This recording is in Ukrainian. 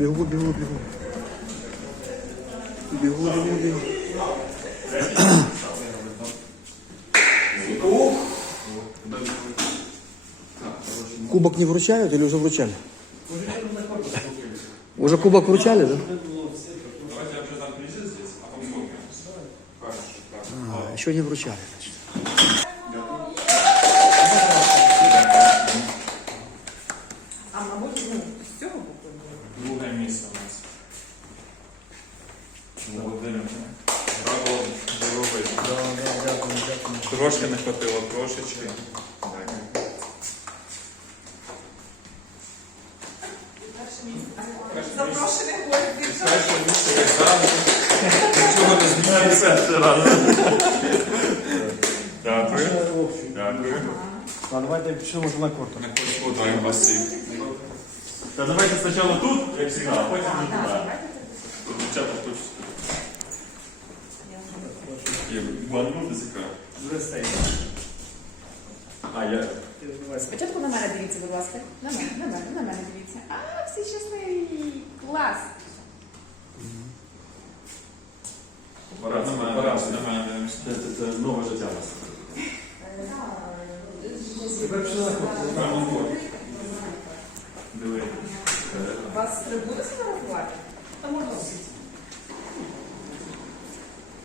Бігу, бігу, бігу. Бігу, бігу, бігу. Кубок не вручают или уже вручали? Уже кубок вручали, да? Давайте я вже там приїжджу здесь, а потім А, еще не вручали. значит. А Володимир. Браво, здоровий. Трошки не хватило, трошечки. Запрошених гостей. Перше місце екзамен. Нічого не змінюється. Дякую. Дякую. А давайте пішли вже на корту. Не. Та давайте спочатку тут, як завжди, а потім туди. Тут дівчата тут. Є, бану без екрану. А, я. Спочатку на мене дивіться, будь ласка. На мене, на мене, на мене дивіться. А, всі щасливі. Клас. Апарат, на мене, на мене дивимося. Це, це нове життя у нас. Тепер пішли на вот. Диви. Вас буде сфотографувати? Та можна.